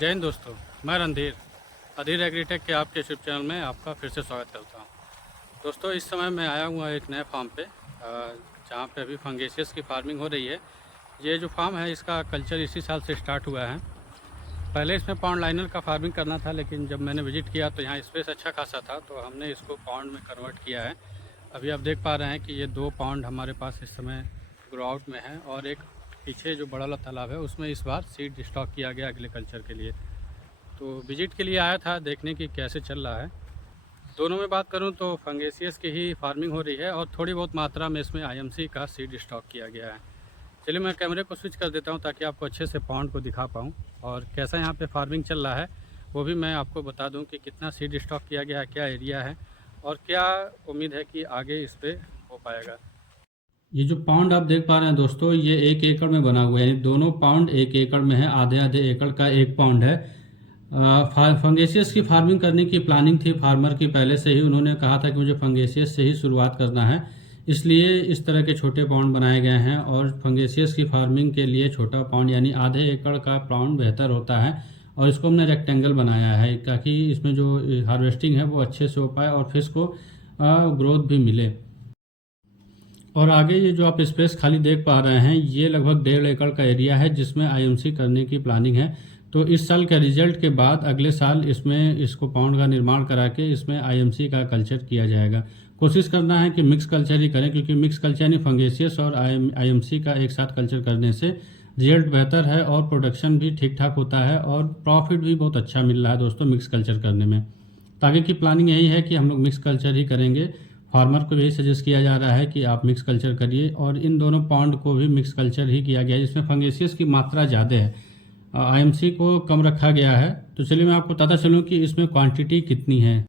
जय हिंद दोस्तों, मैं रणधीर अधीर एग्रीटेक के आपके यूट्यूब चैनल में आपका फिर से स्वागत करता हूं। दोस्तों, इस समय मैं आया हुआ एक नए फार्म पे जहां पे अभी फंगेसियस की फार्मिंग हो रही है। ये जो फार्म है इसका कल्चर इसी साल से स्टार्ट हुआ है। पहले इसमें पॉन्ड लाइनर का फार्मिंग करना था, लेकिन जब मैंने विजिट किया तो यहाँ स्पेस अच्छा खासा था, तो हमने इसको पॉन्ड में कन्वर्ट किया है। अभी आप देख पा रहे हैं कि ये 2 पॉन्ड हमारे पास इस समय ग्रो आउट में है और एक पीछे जो बड़ा वाला तालाब है उसमें इस बार सीड स्टॉक किया गया अगले कल्चर के लिए। तो विजिट के लिए आया था देखने की कैसे चल रहा है। दोनों में बात करूं तो फंगेसियस की ही फार्मिंग हो रही है और थोड़ी बहुत मात्रा में इसमें आईएमसी का सीड स्टॉक किया गया है। चलिए मैं कैमरे को स्विच कर देता हूं ताकि आपको अच्छे से पॉन्ड को दिखा पाऊं और कैसा यहाँ पे फार्मिंग चल रहा है वो भी मैं आपको बता दूं कि कितना सीड स्टॉक किया गया है, क्या एरिया है और क्या उम्मीद है कि आगे इस पर हो पाएगा। ये जो पाउंड आप देख पा रहे हैं दोस्तों, ये 1 एकड़ में बना हुआ है, यानी दोनों पाउंड 1 एकड़ में है। आधे आधे एकड़ का 1 पाउंड है। फंगेसियस की फार्मिंग करने की प्लानिंग थी फार्मर की पहले से ही। उन्होंने कहा था कि मुझे फंगेसियस से ही शुरुआत करना है, इसलिए इस तरह के छोटे पाउंड बनाए गए हैं। और फंगेसियस की फार्मिंग के लिए छोटा पाउंड यानी आधे एकड़ का पाउंड बेहतर होता है और इसको हमने रेक्टेंगल बनाया है ताकि इसमें जो हार्वेस्टिंग है वो अच्छे से हो पाए और फिश को ग्रोथ भी मिले। और आगे ये जो आप स्पेस खाली देख पा रहे हैं ये लगभग 1.5 एकड़ का एरिया है जिसमें आईएमसी करने की प्लानिंग है। तो इस साल के रिजल्ट के बाद अगले साल इसमें इसको पाउंड का निर्माण करा के इसमें आईएमसी का कल्चर किया जाएगा। कोशिश करना है कि मिक्स कल्चर ही करें, क्योंकि मिक्स कल्चर यानी फंगेसियस और आईएमसी का एक साथ कल्चर करने से रिजल्ट बेहतर है और प्रोडक्शन भी ठीक ठाक होता है और प्रॉफिट भी बहुत अच्छा मिल रहा है दोस्तों मिक्स कल्चर करने में। तो आगे की प्लानिंग यही है कि हम लोग मिक्स कल्चर ही करेंगे। फार्मर को यही सजेस्ट किया जा रहा है कि आप मिक्स कल्चर करिए और इन दोनों पॉन्ड को भी मिक्स कल्चर ही किया गया है जिसमें फंगेसियस की मात्रा ज़्यादा है, आईएमसी को कम रखा गया है। तो चलिए मैं आपको बताता चलूँ कि इसमें क्वांटिटी कितनी है।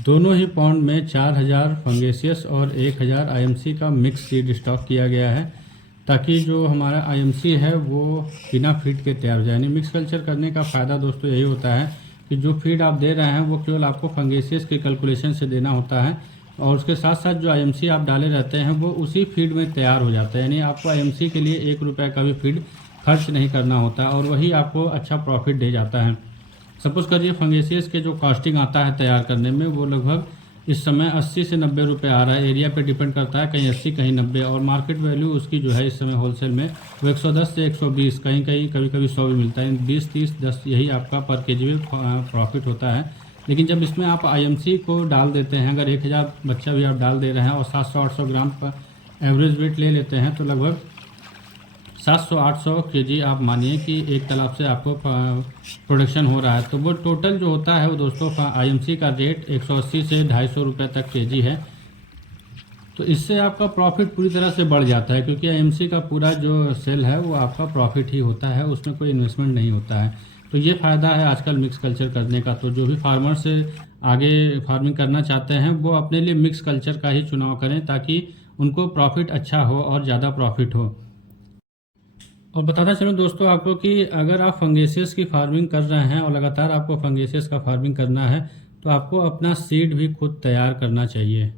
दोनों ही पॉन्ड में 4000 फंगेसियस और 1000 आईएमसी का मिक्स सीड स्टॉक किया गया है ताकि जो हमारा आईएमसी है वो बिना फीड के तैयार हो जाए। यानी मिक्स कल्चर करने का फ़ायदा दोस्तों यही होता है कि जो फीड आप दे रहे हैं वो केवल आपको फंगेसियस के कैलकुलेशन से देना होता है और उसके साथ साथ जो आईएमसी आप डाले रहते हैं वो उसी फीड में तैयार हो जाता है। यानी आपको आईएमसी के लिए 1 रुपये का भी फीड खर्च नहीं करना होता और वही आपको अच्छा प्रॉफिट दे जाता है। सपोज करिए फंगेसियस के जो कॉस्टिंग आता है तैयार करने में वो लगभग इस समय 80 से 90 रुपये आ रहा है। एरिया पे डिपेंड करता है, कहीं 80 कहीं 90 और मार्केट वैल्यू उसकी जो है इस समय होलसेल में वो 110 से 120, कहीं कहीं कभी कभी 100 भी मिलता है। 20 30 10 यही आपका पर केजी में प्रॉफिट होता है। लेकिन जब इसमें आप आईएमसी को डाल देते हैं, अगर 1000 बच्चा भी आप डाल दे रहे हैं और 700-800 ग्राम पर एवरेज वेट ले लेते हैं तो लगभग 700-800 केजी आप मानिए कि एक तालाब से आपको प्रोडक्शन हो रहा है। तो वो टोटल जो होता है वो दोस्तों आईएमसी का रेट 180 से 250 रुपये तक केजी है। तो इससे आपका प्रॉफिट पूरी तरह से बढ़ जाता है, क्योंकि आईएमसी का पूरा जो सेल है वो आपका प्रॉफिट ही होता है, उसमें कोई इन्वेस्टमेंट नहीं होता है। तो ये फ़ायदा है आजकल मिक्स कल्चर करने का। तो जो भी फार्मर से आगे फार्मिंग करना चाहते हैं वो अपने लिए मिक्स कल्चर का ही चुनाव करें ताकि उनको प्रॉफिट अच्छा हो और ज़्यादा प्रॉफिट हो। और बताता चलूँ दोस्तों आपको कि अगर आप फंगेसियस की फार्मिंग कर रहे हैं और लगातार आपको फंगेसियस का फार्मिंग करना है तो आपको अपना सीड भी खुद तैयार करना चाहिए।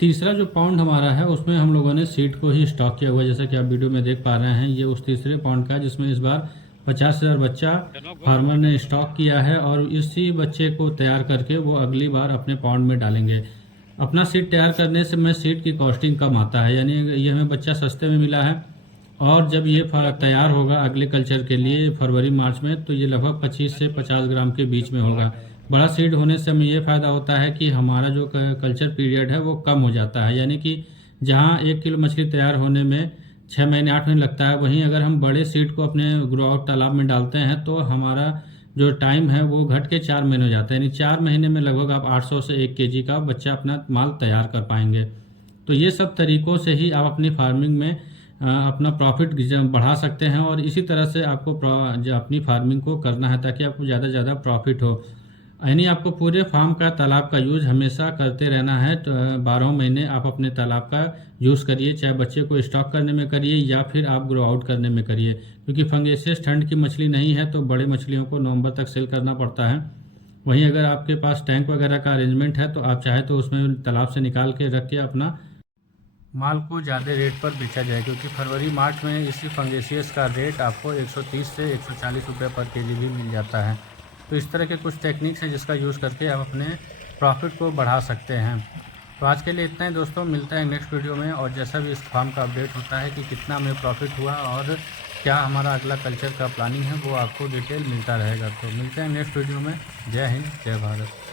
तीसरा जो पाउंड हमारा है उसमें हम लोगों ने सीड को ही स्टॉक किया हुआ है, जैसा कि आप वीडियो में देख पा रहे हैं। ये उस तीसरे पाउंड का है जिसमें इस बार 50,000 बच्चा फार्मर ने स्टॉक किया है और इसी बच्चे को तैयार करके वो अगली बार अपने पाउंड में डालेंगे। अपना सीड तैयार करने से में सीड की कॉस्टिंग कम आता है, यानी ये हमें बच्चा सस्ते में मिला है। और जब ये तैयार होगा अगले कल्चर के लिए फरवरी मार्च में तो ये लगभग 25 से 50 ग्राम के बीच में होगा। बड़ा सीड होने से हमें ये फ़ायदा होता है कि हमारा जो कल्चर पीरियड है वो कम हो जाता है, यानी कि जहाँ 1 किलो मछली तैयार होने में 6 महीने 8 महीने लगता है, वहीं अगर हम बड़े सीड को अपने ग्रो आउट तालाब में डालते हैं तो हमारा जो टाइम है वो घट के 4 महीने हो जाता है। यानी 4 महीने में लगभग आप 800 से 1 केजी का बच्चा अपना माल तैयार कर पाएंगे। तो ये सब तरीक़ों से ही आप अपनी फार्मिंग में अपना प्रॉफिट बढ़ा सकते हैं और इसी तरह से आपको अपनी फार्मिंग को करना है ताकि आपको ज़्यादा से ज़्यादा प्रॉफिट हो। यानी आपको पूरे फार्म का तालाब का यूज़ हमेशा करते रहना है। तो 12 महीने आप अपने तालाब का यूज़ करिए, चाहे बच्चे को स्टॉक करने में करिए या फिर आप ग्रो आउट करने में करिए, क्योंकि फंगेसियस ठंड की मछली नहीं है तो बड़े मछलियों को नवंबर तक सेल करना पड़ता है। वहीं अगर आपके पास टैंक वगैरह का अरेंजमेंट है तो आप चाहे तो उसमें तालाब से निकाल के रख के अपना माल को ज़्यादा रेट पर बेचा जाए, क्योंकि फरवरी मार्च में इसी फंगेसियस का रेट आपको 130 से 140 रुपये पर केजी भी मिल जाता है। तो इस तरह के कुछ टेक्निक्स हैं जिसका यूज़ करके आप अपने प्रॉफिट को बढ़ा सकते हैं। तो आज के लिए इतना ही दोस्तों, मिलता है नेक्स्ट वीडियो में। और जैसा भी इस फार्म का अपडेट होता है कि कितना हमें प्रॉफिट हुआ और क्या हमारा अगला कल्चर का प्लानिंग है, वो आपको डिटेल मिलता रहेगा। तो मिलते हैं नेक्स्ट वीडियो में। जय हिंद, जय भारत।